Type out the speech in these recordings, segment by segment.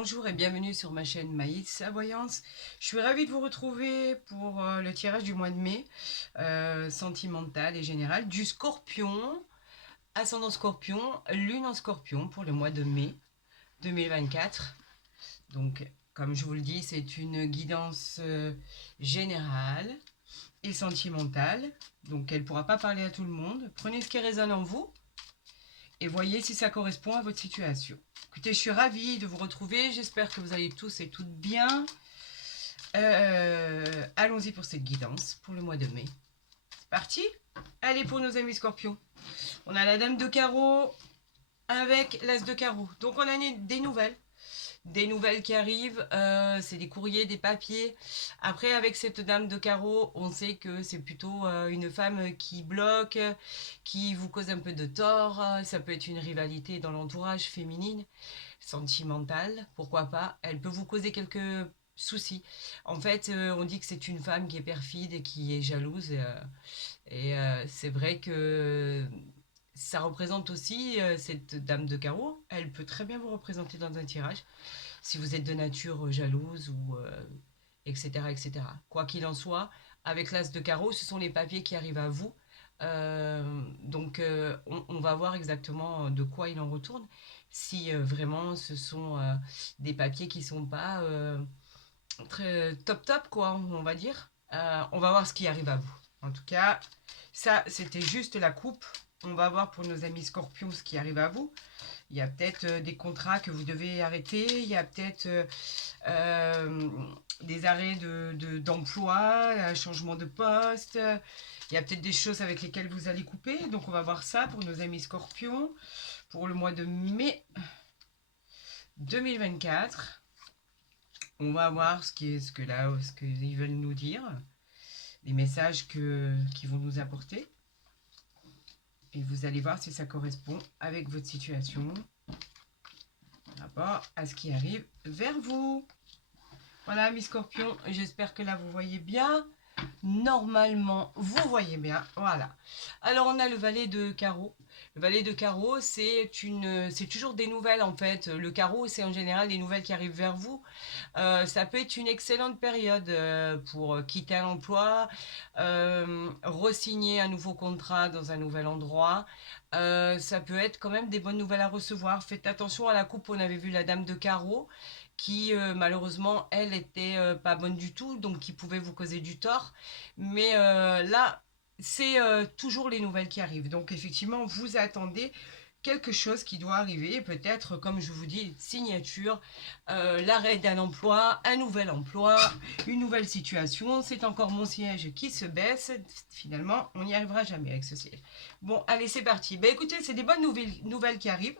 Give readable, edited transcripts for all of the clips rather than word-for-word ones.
Bonjour et bienvenue sur ma chaîne Maïs à Voyance. Je suis ravie de vous retrouver pour le tirage du mois de mai, sentimental et général, du Scorpion, ascendant Scorpion, lune en Scorpion pour le mois de mai 2024. Donc, comme je vous le dis, c'est une guidance générale et sentimentale. Donc, elle ne pourra pas parler à tout le monde. Prenez ce qui résonne en vous et voyez si ça correspond à votre situation. Écoutez, je suis ravie de vous retrouver. J'espère que vous allez tous et toutes bien. Allons-y pour cette guidance pour le mois de mai. C'est parti. Allez, pour nos amis scorpions. On a la dame de carreau avec l'as de carreau. Donc, on a des nouvelles. Des nouvelles qui arrivent, c'est des courriers, des papiers. Après, avec cette dame de carreau, on sait que c'est plutôt une femme qui bloque, qui vous cause un peu de tort. Ça peut être une rivalité dans l'entourage féminine, sentimentale, pourquoi pas. Elle peut vous causer quelques soucis. En fait, on dit que c'est une femme qui est perfide et qui est jalouse. C'est vrai que ça représente aussi cette dame de carreau. Elle peut très bien vous représenter dans un tirage si vous êtes de nature jalouse ou etc., etc. Quoi qu'il en soit, avec l'as de carreau, ce sont les papiers qui arrivent à vous. On va voir exactement de quoi il en retourne. Si vraiment ce sont des papiers qui sont pas très top top, quoi, on va dire. On va voir ce qui arrive à vous. En tout cas, ça, c'était juste la coupe. On va voir pour nos amis scorpions ce qui arrive à vous. Il y a peut-être des contrats que vous devez arrêter. Il y a peut-être des arrêts d'emploi, un changement de poste. Il y a peut-être des choses avec lesquelles vous allez couper. Donc, on va voir ça pour nos amis scorpions pour le mois de mai 2024. On va voir ce qu'ils veulent nous dire, les messages qu'ils vont nous apporter. Et vous allez voir si ça correspond avec votre situation par rapport à ce qui arrive vers vous. Voilà, mes scorpions, j'espère que là vous voyez bien. Normalement, vous voyez bien. Voilà. Alors, on a le valet de carreau. Le valet de carreau, c'est toujours des nouvelles en fait. Le carreau, c'est en général des nouvelles qui arrivent vers vous. Ça peut être une excellente période pour quitter un emploi, re-signer un nouveau contrat dans un nouvel endroit. Ça peut être quand même des bonnes nouvelles à recevoir. Faites attention à la coupe, on avait vu la dame de carreau qui malheureusement elle était pas bonne du tout, donc qui pouvait vous causer du tort. Mais là, c'est toujours les nouvelles qui arrivent. Donc effectivement, vous attendez quelque chose qui doit arriver, peut-être, comme je vous dis, signature, l'arrêt d'un emploi, un nouvel emploi, une nouvelle situation. C'est encore mon siège qui se baisse. Finalement, on n'y arrivera jamais avec ce siège. Bon, allez, c'est parti. Ben, écoutez, c'est des bonnes nouvelles qui arrivent.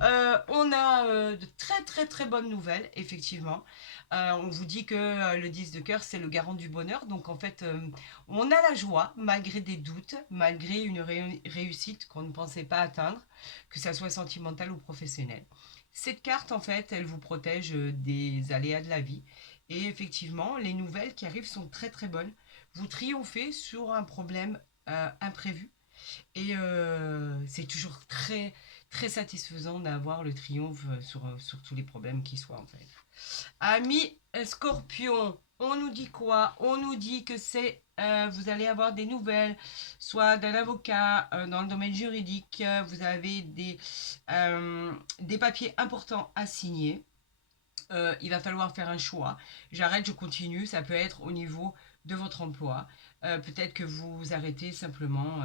On a de très très très bonnes nouvelles, effectivement. On vous dit que le 10 de cœur, c'est le garant du bonheur. Donc en fait, on a la joie, malgré des doutes, malgré une réussite qu'on ne pensait pas atteindre, que ça soit sentimental ou professionnel. Cette carte, en fait, elle vous protège des aléas de la vie. Et effectivement, les nouvelles qui arrivent sont très très bonnes. Vous triomphez sur un problème imprévu. Et c'est toujours très, très satisfaisant d'avoir le triomphe sur tous les problèmes qui soient en fait. Amis Scorpion, on nous dit quoi? On nous dit que vous allez avoir des nouvelles, soit d'un avocat dans le domaine juridique, vous avez des papiers importants à signer. Il va falloir faire un choix. J'arrête, je continue. Ça peut être au niveau de votre emploi. Peut-être que vous arrêtez simplement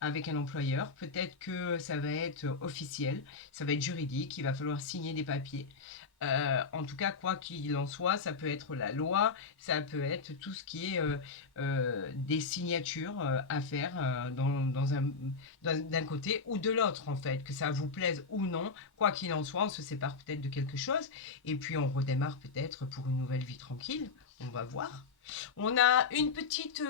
avec un employeur. Peut-être que ça va être officiel, ça va être juridique. Il va falloir signer des papiers. En tout cas, quoi qu'il en soit, ça peut être la loi, ça peut être tout ce qui est des signatures à faire d'un côté ou de l'autre, en fait. Que ça vous plaise ou non, quoi qu'il en soit, on se sépare peut-être de quelque chose et puis on redémarre peut-être pour une nouvelle vie tranquille. On va voir. On a une petite,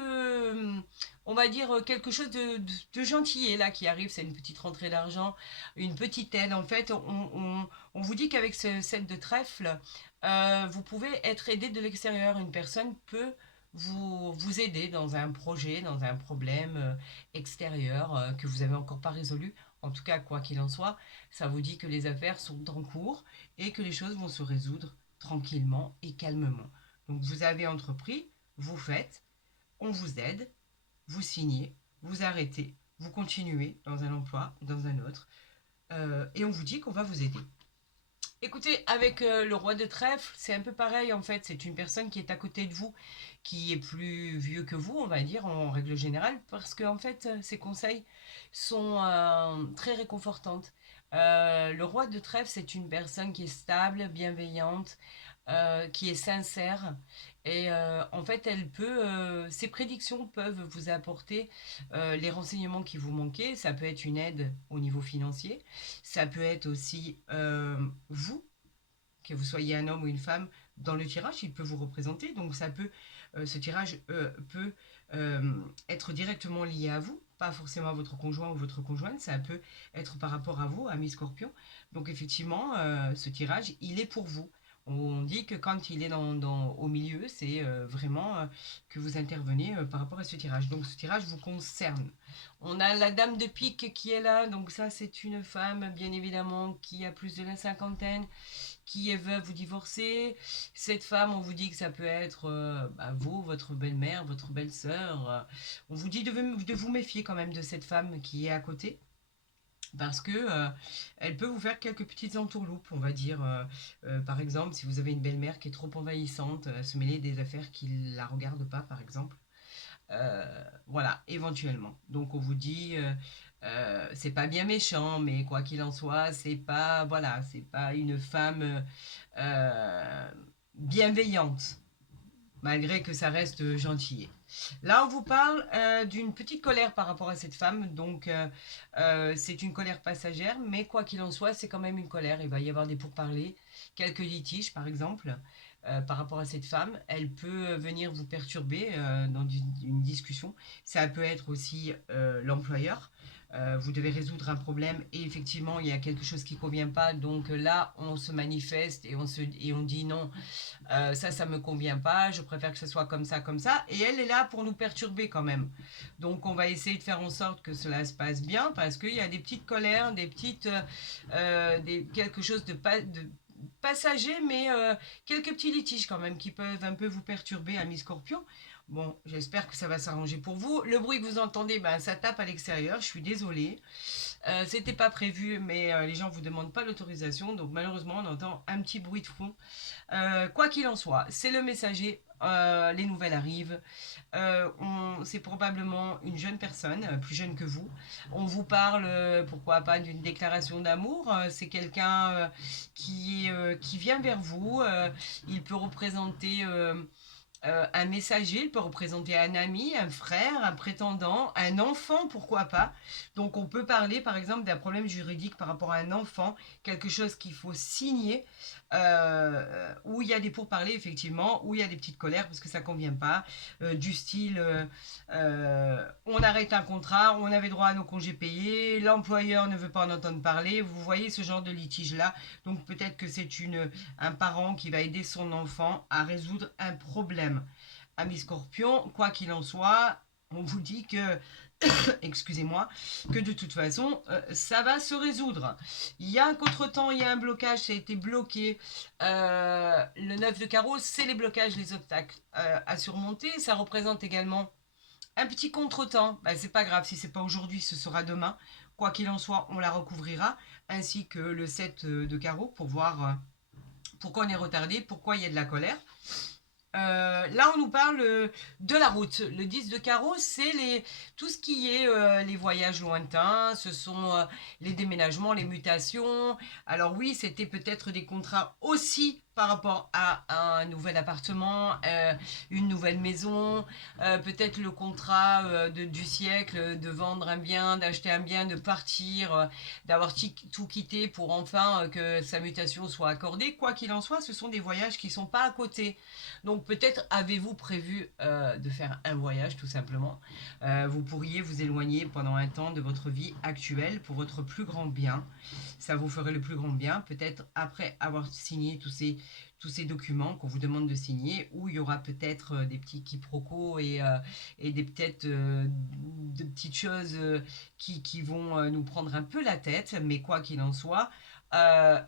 on va dire quelque chose de gentil là qui arrive, c'est une petite rentrée d'argent, une petite aide. En fait, on vous dit qu'avec ce set de trèfle, vous pouvez être aidé de l'extérieur. Une personne peut vous aider dans un projet, dans un problème extérieur que vous n'avez encore pas résolu. En tout cas, quoi qu'il en soit, ça vous dit que les affaires sont en cours et que les choses vont se résoudre tranquillement et calmement. Donc vous avez entrepris, vous faites, on vous aide, vous signez, vous arrêtez, vous continuez dans un emploi, dans un autre, et on vous dit qu'on va vous aider. Écoutez, avec le roi de trèfle, c'est un peu pareil en fait. C'est une personne qui est à côté de vous, qui est plus vieux que vous, on va dire, en règle générale, parce que en fait, ses conseils sont très réconfortantes. Le roi de trèfle, c'est une personne qui est stable, bienveillante, qui est sincère. Et en fait, ses prédictions peuvent vous apporter les renseignements qui vous manquaient. Ça peut être une aide au niveau financier. Ça peut être aussi vous, que vous soyez un homme ou une femme, dans le tirage, il peut vous représenter. Donc ce tirage peut être directement lié à vous, pas forcément à votre conjoint ou votre conjointe. Ça peut être par rapport à vous, ami Scorpion. Donc effectivement, ce tirage, il est pour vous. On dit que quand il est au milieu, c'est vraiment que vous intervenez par rapport à ce tirage. Donc ce tirage vous concerne. On a la dame de pique qui est là. Donc ça, c'est une femme, bien évidemment, qui a plus de la cinquantaine, qui est veuve ou divorcée. Cette femme, on vous dit que ça peut être vous, votre belle-mère, votre belle-sœur. On vous dit de vous méfier quand même de cette femme qui est à côté. Parce que elle peut vous faire quelques petites entourloupes, on va dire. Par exemple, si vous avez une belle-mère qui est trop envahissante, se mêler des affaires qui ne la regardent pas, par exemple. Voilà, éventuellement. Donc on vous dit, c'est pas bien méchant, mais quoi qu'il en soit, c'est pas, voilà, c'est pas une femme bienveillante, malgré que ça reste gentil. Là, on vous parle d'une petite colère par rapport à cette femme. Donc, c'est une colère passagère, mais quoi qu'il en soit, c'est quand même une colère. Il va y avoir des pourparlers, quelques litiges, par exemple, par rapport à cette femme. Elle peut venir vous perturber dans une discussion. Ça peut être aussi l'employeur. Vous devez résoudre un problème et effectivement il y a quelque chose qui ne convient pas, donc là on se manifeste et on dit non, ça me convient pas, je préfère que ce soit comme ça, et elle est là pour nous perturber quand même. Donc on va essayer de faire en sorte que cela se passe bien, parce qu'il y a des petites colères, quelque chose de passager, mais quelques petits litiges quand même qui peuvent un peu vous perturber, ami Scorpion. Bon, j'espère que ça va s'arranger pour vous. Le bruit que vous entendez, ben, ça tape à l'extérieur, je suis désolée. C'était pas prévu, mais les gens vous demandent pas l'autorisation, donc malheureusement on entend un petit bruit de fond. Quoi qu'il en soit, c'est le messager. Les nouvelles arrivent. C'est probablement une jeune personne, plus jeune que vous. On vous parle, pourquoi pas, d'une déclaration d'amour. C'est quelqu'un qui vient vers vous. Il peut représenter un messager, il peut représenter un ami, un frère, un prétendant, un enfant, pourquoi pas. Donc on peut parler par exemple d'un problème juridique par rapport à un enfant, quelque chose qu'il faut signer, où il y a des pourparlers effectivement, où il y a des petites colères parce que ça ne convient pas, du style on arrête un contrat, on avait droit à nos congés payés, l'employeur ne veut pas en entendre parler, vous voyez ce genre de litige-là. Donc peut-être que c'est un parent qui va aider son enfant à résoudre un problème. Ami Scorpion, quoi qu'il en soit, on vous dit que, excusez-moi, que de toute façon, ça va se résoudre. Il y a un contretemps, il y a un blocage, ça a été bloqué. Le 9 de carreau, c'est les blocages, les obstacles à surmonter. Ça représente également un petit contretemps. Ben, c'est pas grave, si c'est pas aujourd'hui, ce sera demain. Quoi qu'il en soit, on la recouvrira, ainsi que le 7 de carreau pour voir pourquoi on est retardé, pourquoi il y a de la colère. Là, on nous parle de la route. Le 10 de carreau, c'est tout ce qui est les voyages lointains, ce sont les déménagements, les mutations. Alors oui, c'était peut-être des contrats aussi par rapport à un nouvel appartement, une nouvelle maison, peut-être le contrat du siècle de vendre un bien, d'acheter un bien, de partir, d'avoir tout quitté pour enfin que sa mutation soit accordée. Quoi qu'il en soit, ce sont des voyages qui ne sont pas à côté. Donc peut-être avez-vous prévu de faire un voyage tout simplement. Vous pourriez vous éloigner pendant un temps de votre vie actuelle pour votre plus grand bien. Ça vous ferait le plus grand bien. Peut-être après avoir signé tous ces tous ces documents qu'on vous demande de signer, où il y aura peut-être des petits quiproquos et des peut-être de petites choses qui vont nous prendre un peu la tête, mais quoi qu'il en soit,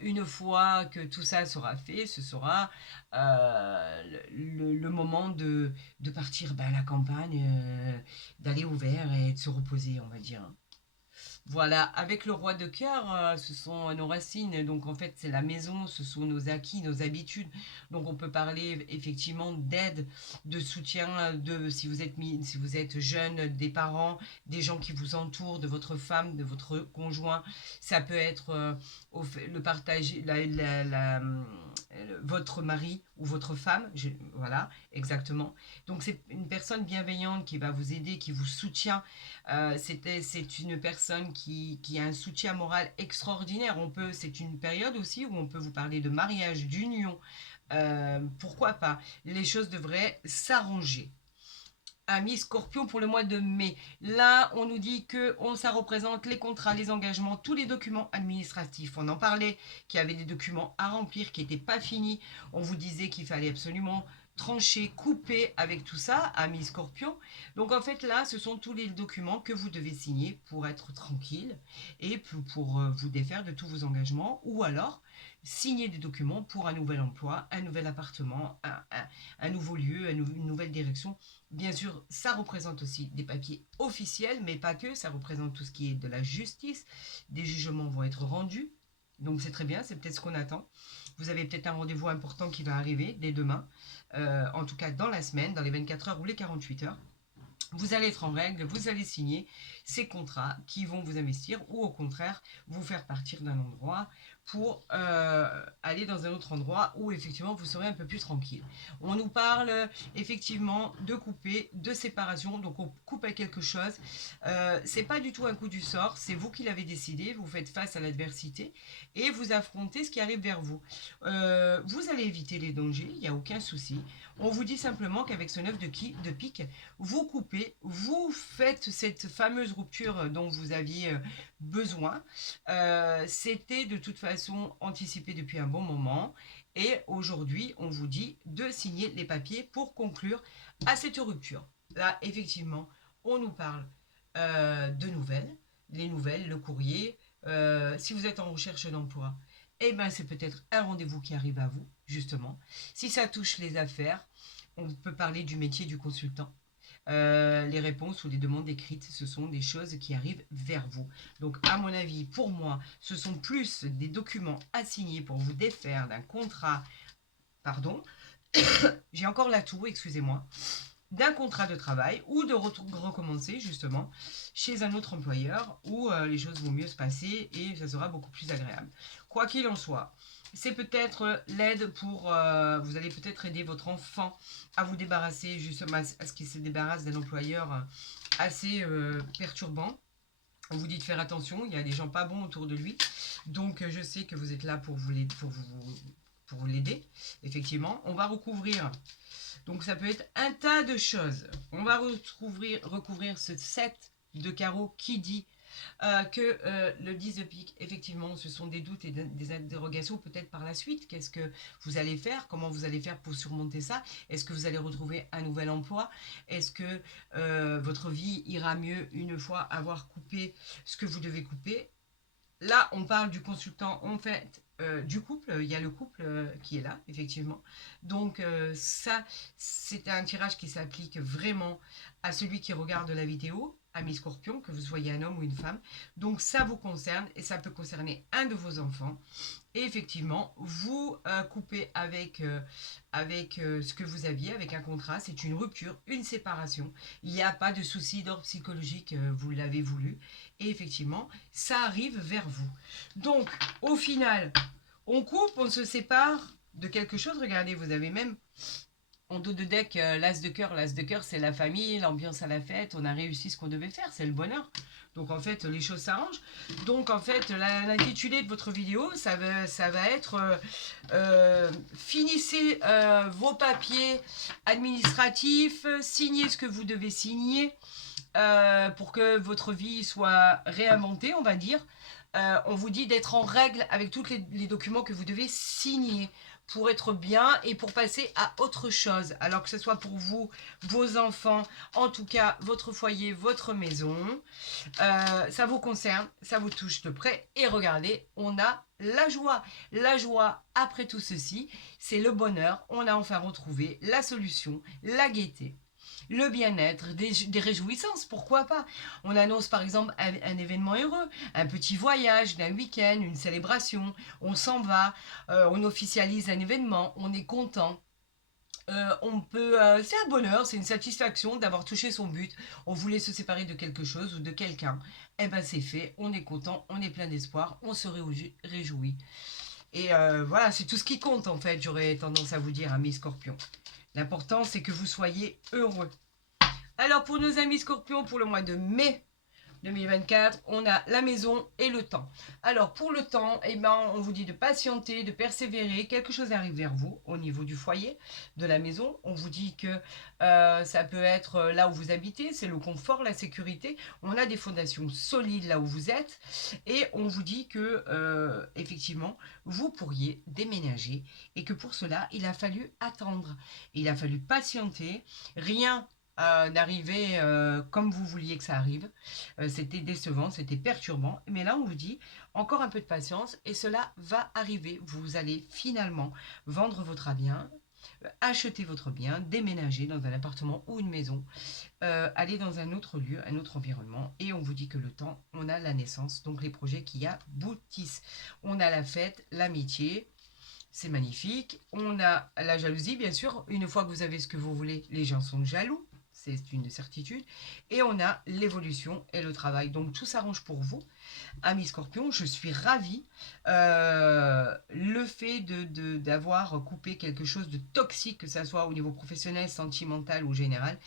une fois que tout ça sera fait, ce sera le moment de partir à la campagne, d'aller au vert et de se reposer, on va dire. Voilà, avec le roi de cœur, ce sont nos racines, donc en fait c'est la maison, ce sont nos acquis, nos habitudes. Donc on peut parler effectivement d'aide, de soutien, de si vous êtes jeune, des parents, des gens qui vous entourent, de votre femme, de votre conjoint. Ça peut être le partage, votre mari ou votre femme, voilà, exactement. Donc c'est une personne bienveillante qui va vous aider, qui vous soutient. C'est une personne qui a un soutien moral extraordinaire. C'est une période aussi où on peut vous parler de mariage, d'union. Pourquoi pas? Les choses devraient s'arranger. Amis Scorpion pour le mois de mai. Là, on nous dit que ça représente les contrats, les engagements, tous les documents administratifs. On en parlait, qu'il y avait des documents à remplir qui n'étaient pas finis. On vous disait qu'il fallait absolument trancher, couper avec tout ça, amis Scorpion. Donc en fait là, ce sont tous les documents que vous devez signer pour être tranquille et pour vous défaire de tous vos engagements, ou alors signer des documents pour un nouvel emploi, un nouvel appartement, un nouveau lieu, une nouvelle direction. Bien sûr, ça représente aussi des papiers officiels, mais pas que, ça représente tout ce qui est de la justice. Des jugements vont être rendus, donc c'est très bien, c'est peut-être ce qu'on attend. Vous avez peut-être un rendez-vous important qui va arriver dès demain, en tout cas dans la semaine, dans les 24 heures ou les 48 heures. Vous allez être en règle, vous allez signer ces contrats qui vont vous investir ou au contraire vous faire partir d'un endroit pour aller dans un autre endroit où effectivement vous serez un peu plus tranquille. On nous parle effectivement de couper, de séparation, donc on coupe à quelque chose. C'est pas du tout un coup du sort, c'est vous qui l'avez décidé, vous faites face à l'adversité et vous affrontez ce qui arrive vers vous. Vous allez éviter les dangers, il n'y a aucun souci. On vous dit simplement qu'avec ce 9 de pique, vous coupez, vous faites cette fameuse rupture dont vous aviez besoin. C'était de toute façon anticipé depuis un bon moment. Et aujourd'hui, on vous dit de signer les papiers pour conclure à cette rupture. Là, effectivement, on nous parle de nouvelles, les nouvelles, le courrier. Si vous êtes en recherche d'emploi, eh ben, c'est peut-être un rendez-vous qui arrive à vous, justement. Si ça touche les affaires, on peut parler du métier du consultant. Les réponses ou les demandes écrites, ce sont des choses qui arrivent vers vous. Donc, à mon avis, pour moi, ce sont plus des documents à signer pour vous défaire d'un contrat. Pardon, j'ai encore la toux, excusez-moi. D'un contrat de travail ou de recommencer justement chez un autre employeur où les choses vont mieux se passer et ça sera beaucoup plus agréable. Quoi qu'il en soit, c'est peut-être l'aide pour... vous allez peut-être aider votre enfant à vous débarrasser justement à ce qu'il se débarrasse d'un employeur assez perturbant. On vous dit de faire attention, il y a des gens pas bons autour de lui. Donc je sais que vous êtes là pour vous l'aider, effectivement. On va recouvrir... Donc ça peut être un tas de choses. On va recouvrir ce set de carreaux qui dit que le 10 de pique, effectivement, ce sont des doutes et des interrogations peut-être par la suite. Qu'est-ce que vous allez faire? Comment vous allez faire pour surmonter ça? Est-ce que vous allez retrouver un nouvel emploi? Est-ce que votre vie ira mieux une fois avoir coupé ce que vous devez couper? Là, on parle du consultant, en fait, du couple. Il y a le couple qui est là, effectivement. Donc, ça, c'est un tirage qui s'applique vraiment à celui qui regarde la vidéo, ami Scorpion, que vous soyez un homme ou une femme. Donc, ça vous concerne et ça peut concerner un de vos enfants. Et effectivement, vous coupez avec ce que vous aviez, avec un contrat. C'est une rupture, une séparation. Il n'y a pas de souci d'ordre psychologique, vous l'avez voulu. Et effectivement, ça arrive vers vous. Donc, au final, on coupe, on se sépare de quelque chose. Regardez, vous avez même en dos de deck l'as de cœur. L'as de cœur, c'est la famille, l'ambiance à la fête. On a réussi ce qu'on devait faire, c'est le bonheur. Donc en fait, les choses s'arrangent. Donc en fait, l'intitulé de votre vidéo, ça va être finissez vos papiers administratifs, signez ce que vous devez signer pour que votre vie soit réinventée, on va dire. On vous dit d'être en règle avec tous les documents que vous devez signer pour être bien et pour passer à autre chose. Alors que ce soit pour vous, vos enfants, en tout cas votre foyer, votre maison. Ça vous concerne, ça vous touche de près. Et regardez, on a la joie. La joie, après tout ceci, c'est le bonheur. On a enfin retrouvé la solution, la gaieté, le bien-être, des réjouissances, pourquoi pas. On annonce par exemple un événement heureux, un petit voyage d'un week-end, une célébration, on s'en va, on officialise un événement, on est content. C'est un bonheur, c'est une satisfaction d'avoir touché son but. On voulait se séparer de quelque chose ou de quelqu'un. Eh ben c'est fait, on est content, on est plein d'espoir, on se réjouit. Et voilà, c'est tout ce qui compte en fait, j'aurais tendance à vous dire, amis scorpions. L'important, c'est que vous soyez heureux. Alors, pour nos amis scorpions, pour le mois de mai 2024, on a la maison et le temps. Alors, pour le temps, eh ben, on vous dit de patienter, de persévérer. Quelque chose arrive vers vous au niveau du foyer, de la maison. On vous dit que ça peut être là où vous habitez, c'est le confort, la sécurité. On a des fondations solides là où vous êtes. Et on vous dit que, effectivement, vous pourriez déménager et que pour cela, il a fallu attendre. Il a fallu patienter. Rien d'arriver comme vous vouliez que ça arrive. C'était décevant, c'était perturbant. Mais là, on vous dit encore un peu de patience et cela va arriver. Vous allez finalement vendre votre bien, acheter votre bien, déménager dans un appartement ou une maison, aller dans un autre lieu, un autre environnement. Et on vous dit que le temps, on a la naissance, donc les projets qui aboutissent. On a la fête, l'amitié. C'est magnifique. On a la jalousie, bien sûr. Une fois que vous avez ce que vous voulez, les gens sont jaloux. C'est une certitude. Et on a l'évolution et le travail. Donc tout s'arrange pour vous. Amis Scorpion, je suis ravie. Le fait d'avoir coupé quelque chose de toxique, que ce soit au niveau professionnel, sentimental ou général,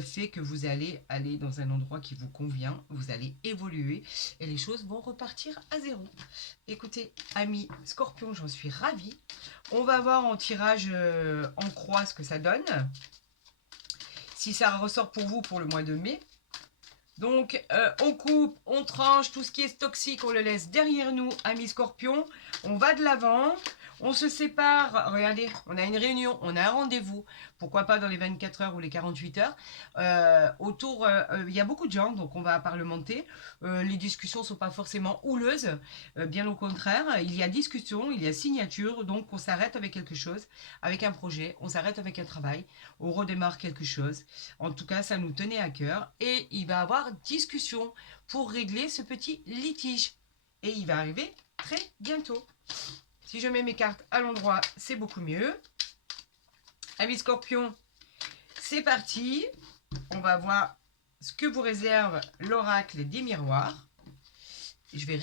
fait que vous allez aller dans un endroit qui vous convient. Vous allez évoluer et les choses vont repartir à zéro. Écoutez, amis Scorpion, j'en suis ravie. On va voir en tirage en croix ce que ça donne. Si ça ressort pour vous pour le mois de mai. Donc, on coupe, on tranche, tout ce qui est toxique, on le laisse derrière nous, amis scorpions. On va de l'avant, on se sépare. Regardez, on a une réunion, on a un rendez-vous. Pourquoi pas dans les 24 heures ou les 48 heures. Autour, il y a beaucoup de gens, donc on va parlementer. Les discussions ne sont pas forcément houleuses, bien au contraire. Il y a discussion, il y a signature, donc on s'arrête avec quelque chose, avec un projet, on s'arrête avec un travail, on redémarre quelque chose. En tout cas, ça nous tenait à cœur et il va y avoir discussion pour régler ce petit litige. Et il va arriver très bientôt. Si je mets mes cartes à l'endroit, c'est beaucoup mieux. Amis Scorpion, c'est parti. On va voir ce que vous réserve l'oracle des miroirs. Je vais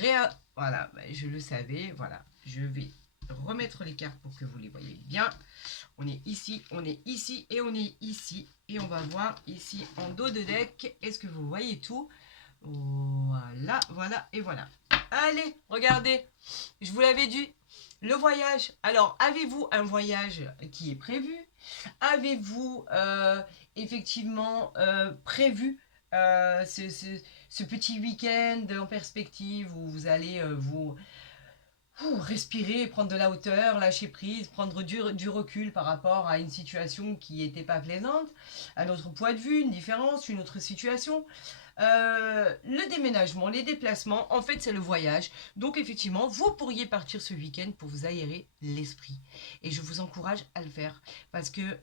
voilà, je le savais. Voilà, je vais remettre les cartes pour que vous les voyez bien. On est ici, on est ici et on est ici. Et on va voir ici en dos de deck. Est-ce que vous voyez tout? Voilà, voilà et voilà. Allez, regardez. Je vous l'avais dit. Le voyage. Alors, avez-vous un voyage qui est prévu? Avez-vous effectivement prévu ce petit week-end en perspective où vous allez vous respirer, prendre de la hauteur, lâcher prise, prendre du recul par rapport à une situation qui n'était pas plaisante, un autre point de vue, une différence, une autre situation. Le déménagement, les déplacements, en fait c'est le voyage. Donc effectivement, vous pourriez partir ce week-end pour vous aérer l'esprit. Et je vous encourage à le faire. Parce que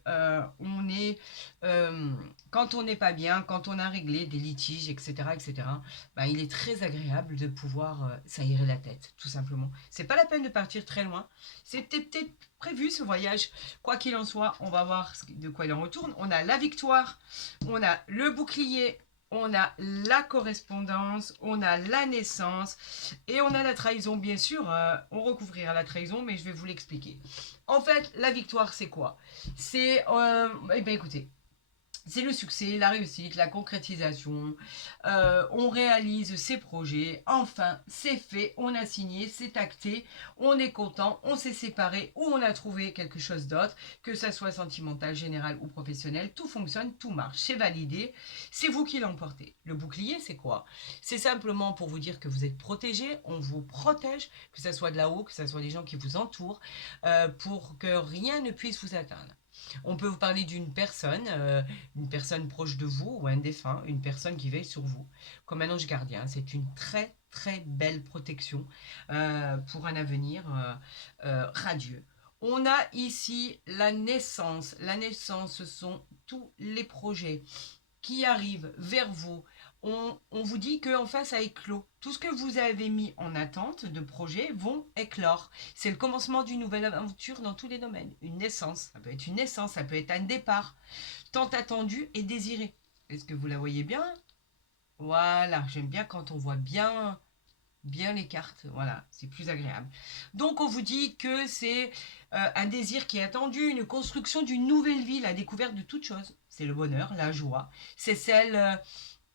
quand on n'est pas bien, quand on a réglé des litiges, etc., ben, il est très agréable de pouvoir s'aérer la tête, tout simplement. C'est pas la peine de partir très loin. C'était peut-être prévu ce voyage. Quoi qu'il en soit, on va voir de quoi il en retourne. On a la victoire, on a le bouclier, on a la correspondance, on a la naissance et on a la trahison. Bien sûr, on recouvrira la trahison, mais je vais vous l'expliquer. En fait, la victoire, c'est quoi? C'est, eh bien, écoutez, C'est le succès, la réussite, la concrétisation. On réalise ses projets. Enfin, c'est fait. On a signé, c'est acté. On est content. On s'est séparé ou on a trouvé quelque chose d'autre, que ça soit sentimental, général ou professionnel. Tout fonctionne, tout marche. C'est validé. C'est vous qui l'emportez. Le bouclier, c'est quoi? C'est simplement pour vous dire que vous êtes protégé. On vous protège, que ça soit de là-haut, que ça soit des gens qui vous entourent, pour que rien ne puisse vous atteindre. On peut vous parler une personne proche de vous ou un défunt, une personne qui veille sur vous, comme un ange gardien. C'est une très très belle protection pour un avenir radieux. On a ici la naissance. La naissance, ce sont tous les projets qui arrivent vers vous. On vous dit qu'en face a éclos. Tout ce que vous avez mis en attente de projets vont éclore. C'est le commencement d'une nouvelle aventure dans tous les domaines. Une naissance, ça peut être une naissance, ça peut être un départ, tant attendu et désiré. Est-ce que vous la voyez bien? Voilà, j'aime bien quand on voit bien les cartes. Voilà, c'est plus agréable. Donc on vous dit que c'est un désir qui est attendu, une construction d'une nouvelle vie, la découverte de toute chose. C'est le bonheur, la joie. C'est celle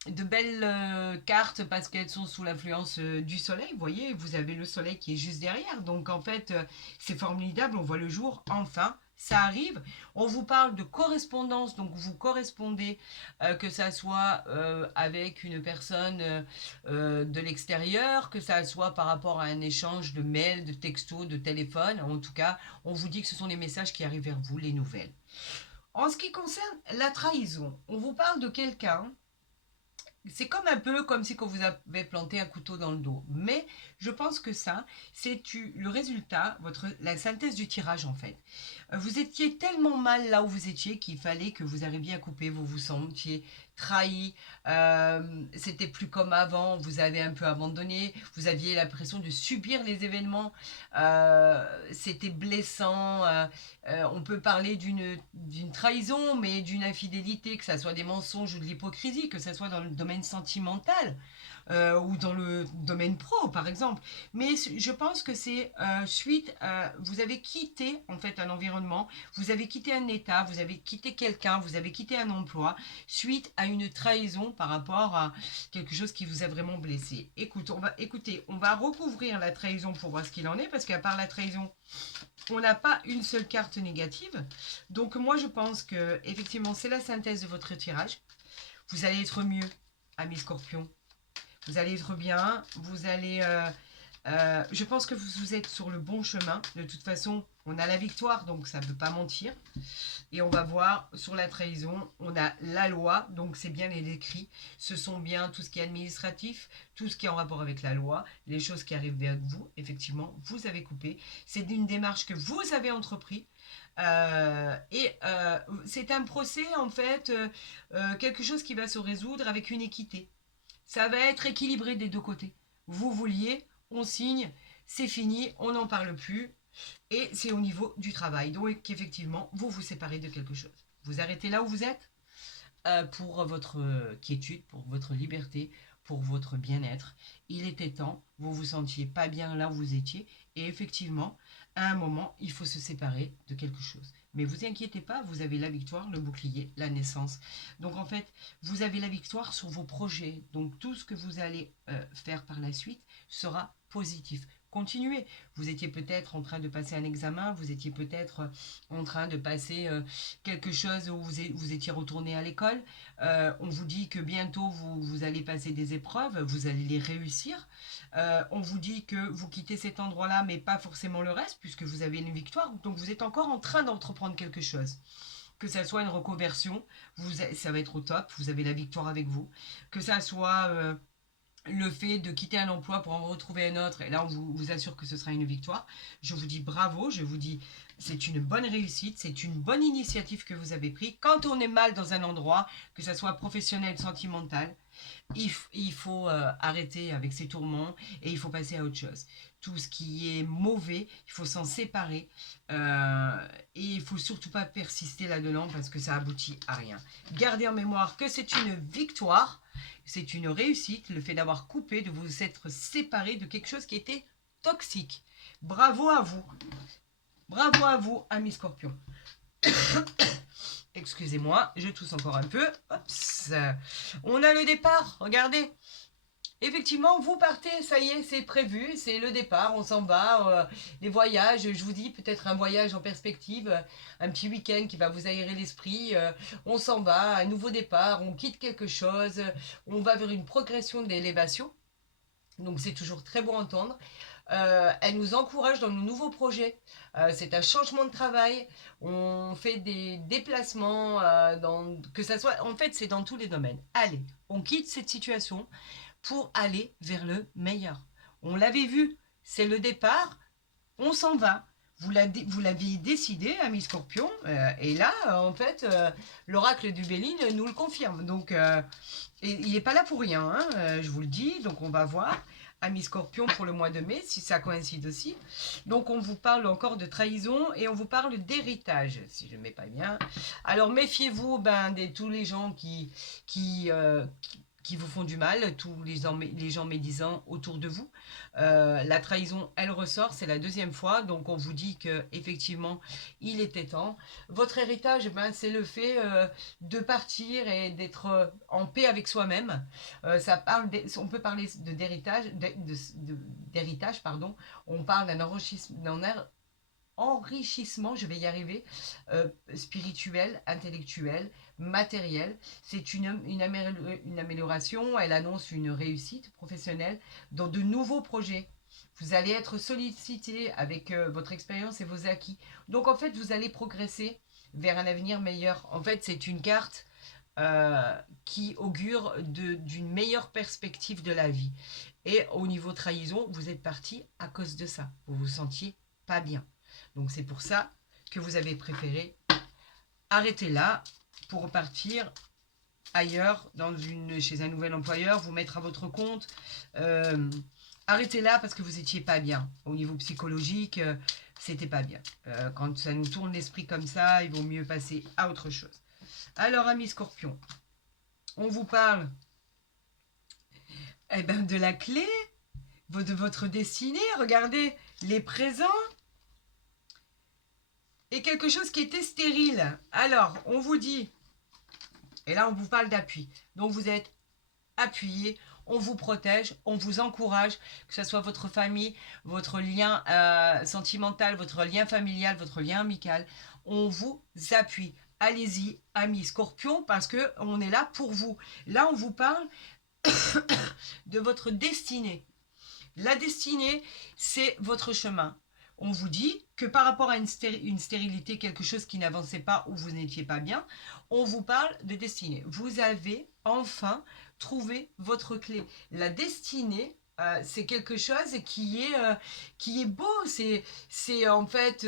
de belles cartes parce qu'elles sont sous l'influence du soleil. Vous voyez, vous avez le soleil qui est juste derrière. Donc en fait, c'est formidable. On voit le jour. Enfin, ça arrive. On vous parle de correspondance. Donc vous correspondez, que ça soit avec une personne de l'extérieur, que ça soit par rapport à un échange de mails, de textos, de téléphone. En tout cas, on vous dit que ce sont les messages qui arrivent vers vous, les nouvelles. En ce qui concerne la trahison, on vous parle de quelqu'un, c'est comme un peu comme si on vous avait planté un couteau dans le dos. Mais je pense que ça, c'est le résultat, la synthèse du tirage en fait. Vous étiez tellement mal là où vous étiez qu'il fallait que vous arriviez à couper, vous vous sentiez trahi, c'était plus comme avant, vous avez un peu abandonné, vous aviez l'impression de subir les événements, c'était blessant, on peut parler d'une trahison, mais d'une infidélité, que ça soit des mensonges ou de l'hypocrisie, que ça soit dans le domaine sentimental ou dans le domaine pro, par exemple. Mais je pense que c'est suite à... Vous avez quitté, en fait, un environnement, vous avez quitté un état, vous avez quitté quelqu'un, vous avez quitté un emploi, suite à une trahison par rapport à quelque chose qui vous a vraiment blessé. Écoutez, on va recouvrir la trahison pour voir ce qu'il en est, parce qu'à part la trahison, on n'a pas une seule carte négative. Donc moi, je pense que effectivement, c'est la synthèse de votre tirage. Vous allez être mieux, amis Scorpion. Vous allez être bien. Vous allez... je pense que vous êtes sur le bon chemin. De toute façon, on a la victoire, donc ça ne veut pas mentir. Et on va voir sur la trahison, on a la loi, donc c'est bien les écrits. Ce sont bien tout ce qui est administratif, tout ce qui est en rapport avec la loi, les choses qui arrivent vers vous. Effectivement, vous avez coupé. C'est une démarche que vous avez entreprise. C'est un procès, en fait, quelque chose qui va se résoudre avec une équité. Ça va être équilibré des deux côtés. Vous vouliez, on signe, c'est fini, on n'en parle plus. Et c'est au niveau du travail. Donc effectivement, vous vous séparez de quelque chose. Vous arrêtez là où vous êtes pour votre quiétude, pour votre liberté, pour votre bien-être. Il était temps, vous vous sentiez pas bien là où vous étiez. Et effectivement, à un moment, il faut se séparer de quelque chose. Mais vous inquiétez pas, vous avez la victoire, le bouclier, la naissance. Donc en fait, vous avez la victoire sur vos projets. Donc tout ce que vous allez faire par la suite sera positif. Continuez. Vous étiez peut-être en train de passer un examen, vous étiez peut-être en train de passer quelque chose où vous étiez retourné à l'école. On vous dit que bientôt vous allez passer des épreuves, vous allez les réussir. On vous dit que vous quittez cet endroit-là, mais pas forcément le reste, puisque vous avez une victoire. Donc vous êtes encore en train d'entreprendre quelque chose. Que ça soit une reconversion, ça va être au top, vous avez la victoire avec vous. Que ça soit le fait de quitter un emploi pour en retrouver un autre, et là on vous assure que ce sera une victoire. Je vous dis bravo, je vous dis c'est une bonne réussite, c'est une bonne initiative que vous avez prise. Quand on est mal dans un endroit, que ça soit professionnel, sentimental, il faut arrêter avec ces tourments et il faut passer à autre chose. Tout ce qui est mauvais, il faut s'en séparer et il faut surtout pas persister là-dedans parce que ça aboutit à rien. Gardez en mémoire que c'est une victoire, c'est une réussite, le fait d'avoir coupé, de vous être séparé de quelque chose qui était toxique. Bravo à vous, amis Scorpions. Excusez-moi, je tousse encore un peu. Hop, on a le départ, regardez. Effectivement, vous partez, ça y est, c'est prévu, c'est le départ, on s'en va. Les voyages, je vous dis, peut-être un voyage en perspective, un petit week-end qui va vous aérer l'esprit. On s'en va, un nouveau départ, on quitte quelque chose, on va vers une progression de l'élévation. Donc c'est toujours très bon à entendre. Elle nous encourage dans nos nouveaux projets. C'est un changement de travail. On fait des déplacements, que ça soit. En fait, c'est dans tous les domaines. Allez, on quitte cette situation pour aller vers le meilleur. On l'avait vu, c'est le départ, on s'en va. Vous l'aviez décidé, ami Scorpion, et là, en fait, l'oracle du Béline nous le confirme. Donc, il n'est pas là pour rien, hein, je vous le dis. Donc, on va voir, ami Scorpion, pour le mois de mai, si ça coïncide aussi. Donc, on vous parle encore de trahison et on vous parle d'héritage, si je ne mets pas bien. Alors, méfiez-vous de tous les gens qui vous font du mal, tous les gens médisants autour de vous. La trahison, elle ressort, c'est la deuxième fois, donc on vous dit que effectivement, il était temps. Votre héritage, c'est le fait de partir et d'être en paix avec soi-même. On peut parler d'héritage, pardon. On parle d'un enrichissement, je vais y arriver, spirituel, intellectuel, matériel. C'est une amélioration, elle annonce une réussite professionnelle dans de nouveaux projets. Vous allez être sollicité avec votre expérience et vos acquis. Donc en fait, vous allez progresser vers un avenir meilleur. En fait, c'est une carte qui augure d'une meilleure perspective de la vie. Et au niveau trahison, vous êtes parti à cause de ça. Vous vous sentiez pas bien. Donc c'est pour ça que vous avez préféré arrêter là pour repartir ailleurs, chez un nouvel employeur, vous mettre à votre compte. Arrêtez là parce que vous n'étiez pas bien. Au niveau psychologique, c'était pas bien. Quand ça nous tourne l'esprit comme ça, il vaut mieux passer à autre chose. Alors, amis Scorpion, on vous parle de la clé, de votre destinée. Regardez, les présents. Et quelque chose qui était stérile. Alors, on vous dit, et là on vous parle d'appui. Donc vous êtes appuyé, on vous protège, on vous encourage, que ce soit votre famille, votre lien sentimental, votre lien familial, votre lien amical. On vous appuie. Allez-y, amis Scorpion, parce qu'on est là pour vous. Là, on vous parle de votre destinée. La destinée, c'est votre chemin. On vous dit que par rapport à une stérilité, quelque chose qui n'avançait pas ou vous n'étiez pas bien, on vous parle de destinée. Vous avez enfin trouvé votre clé. La destinée, c'est quelque chose qui est beau. C'est en fait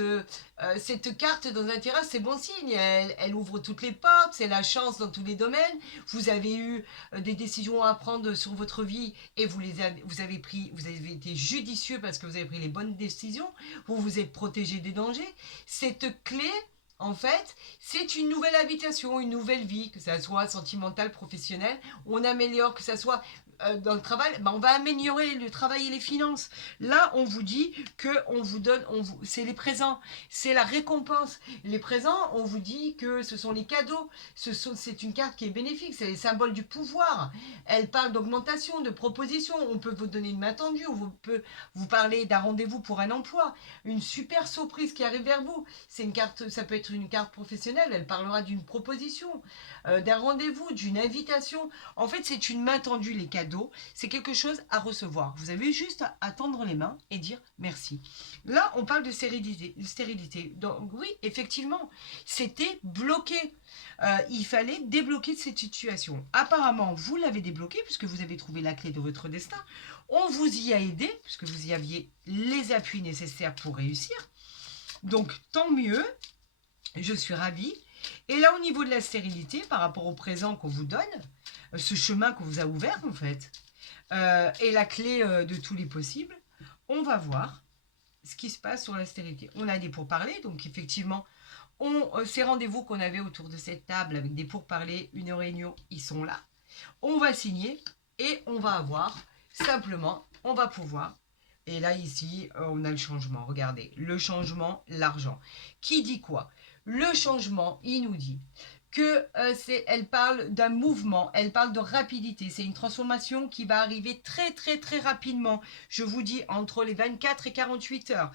cette carte dans un tirage, c'est bon signe. Elle ouvre toutes les portes, c'est la chance dans tous les domaines. Vous avez eu des décisions à prendre sur votre vie et vous avez été judicieux parce que vous avez pris les bonnes décisions. Vous vous êtes protégé des dangers. Cette clé, en fait, c'est une nouvelle habitation, une nouvelle vie, que ça soit sentimentale, professionnelle. On améliore, que ça soit dans le travail, on va améliorer le travail et les finances. Là, on vous dit que on vous donne, c'est les présents, c'est la récompense. Les présents, on vous dit que ce sont les cadeaux. C'est une carte qui est bénéfique, c'est les symboles du pouvoir. Elle parle d'augmentation, de proposition. On peut vous donner une main tendue, on peut vous parler d'un rendez-vous pour un emploi, une super surprise qui arrive vers vous. C'est une carte, ça peut être une carte professionnelle. Elle parlera d'une proposition, d'un rendez-vous, d'une invitation. En fait, c'est une main tendue, les cadeaux. C'est quelque chose à recevoir. Vous avez juste à tendre les mains et dire merci. Là, on parle de stérilité. Donc oui, effectivement, c'était bloqué. Il fallait débloquer cette situation. Apparemment, vous l'avez débloqué puisque vous avez trouvé la clé de votre destin. On vous y a aidé puisque vous y aviez les appuis nécessaires pour réussir. Donc, tant mieux. Je suis ravie. Et là, au niveau de la stérilité, par rapport au présent qu'on vous donne, ce chemin qu'on vous a ouvert, en fait, et la clé de tous les possibles, on va voir ce qui se passe sur la stérilité. On a des pourparlers, donc effectivement, ces rendez-vous qu'on avait autour de cette table avec des pourparlers, une réunion, ils sont là. On va signer et on va avoir, simplement, on va pouvoir Et là, ici, on a le changement. Regardez, le changement, l'argent. Qui dit quoi? Le changement, il nous dit que elle parle d'un mouvement, elle parle de rapidité. C'est une transformation qui va arriver très très très rapidement. Je vous dis entre les 24 et 48 heures.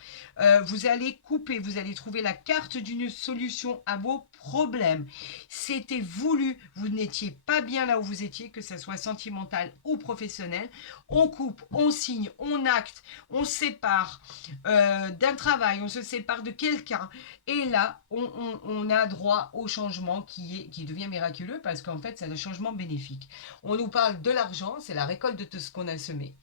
Vous allez couper, vous allez trouver la carte d'une solution à vos problèmes. C'était voulu, vous n'étiez pas bien là où vous étiez, que ce soit sentimental ou professionnel. On coupe, on signe, on acte, on se sépare d'un travail, on se sépare de quelqu'un. Et là, on a droit au changement qui devient miraculeux parce qu'en fait, c'est un changement bénéfique. On nous parle de l'argent, c'est la récolte de tout ce qu'on a semé.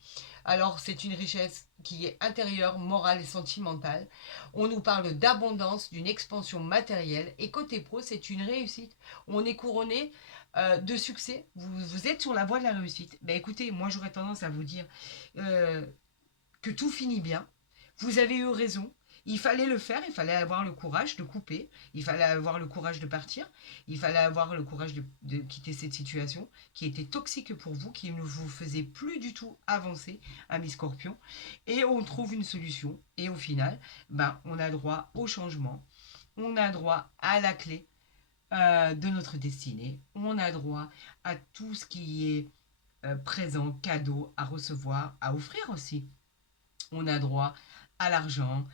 Alors, c'est une richesse qui est intérieure, morale et sentimentale. On nous parle d'abondance, d'une expansion matérielle. Et côté pro, c'est une réussite. On est couronné de succès. Vous êtes sur la voie de la réussite. Ben écoutez, moi j'aurais tendance à vous dire euh, que tout finit bien. Vous avez eu raison. Il fallait le faire, il fallait avoir le courage de couper, il fallait avoir le courage de partir, il fallait avoir le courage de quitter cette situation qui était toxique pour vous, qui ne vous faisait plus du tout avancer, ami Scorpion. Et on trouve une solution. Et au final, ben, on a droit au changement, on a droit à la clé de notre destinée, on a droit à tout ce qui est présent, cadeau à recevoir, à offrir aussi. On a droit à l'argent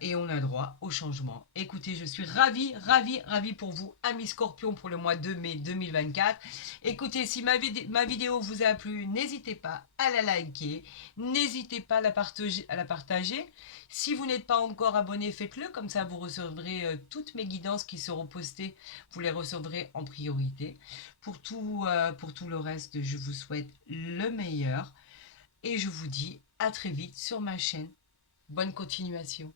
et on a droit au changement. Écoutez, je suis ravie, ravie, ravie pour vous, amis Scorpion, pour le mois de mai 2024. Écoutez, si ma vidéo vous a plu, n'hésitez pas à la liker, n'hésitez pas à la partager. Si vous n'êtes pas encore abonné, faites-le, comme ça vous recevrez toutes mes guidances qui seront postées, vous les recevrez en priorité. Pour tout le reste, je vous souhaite le meilleur et je vous dis à très vite sur ma chaîne. Bonne continuation.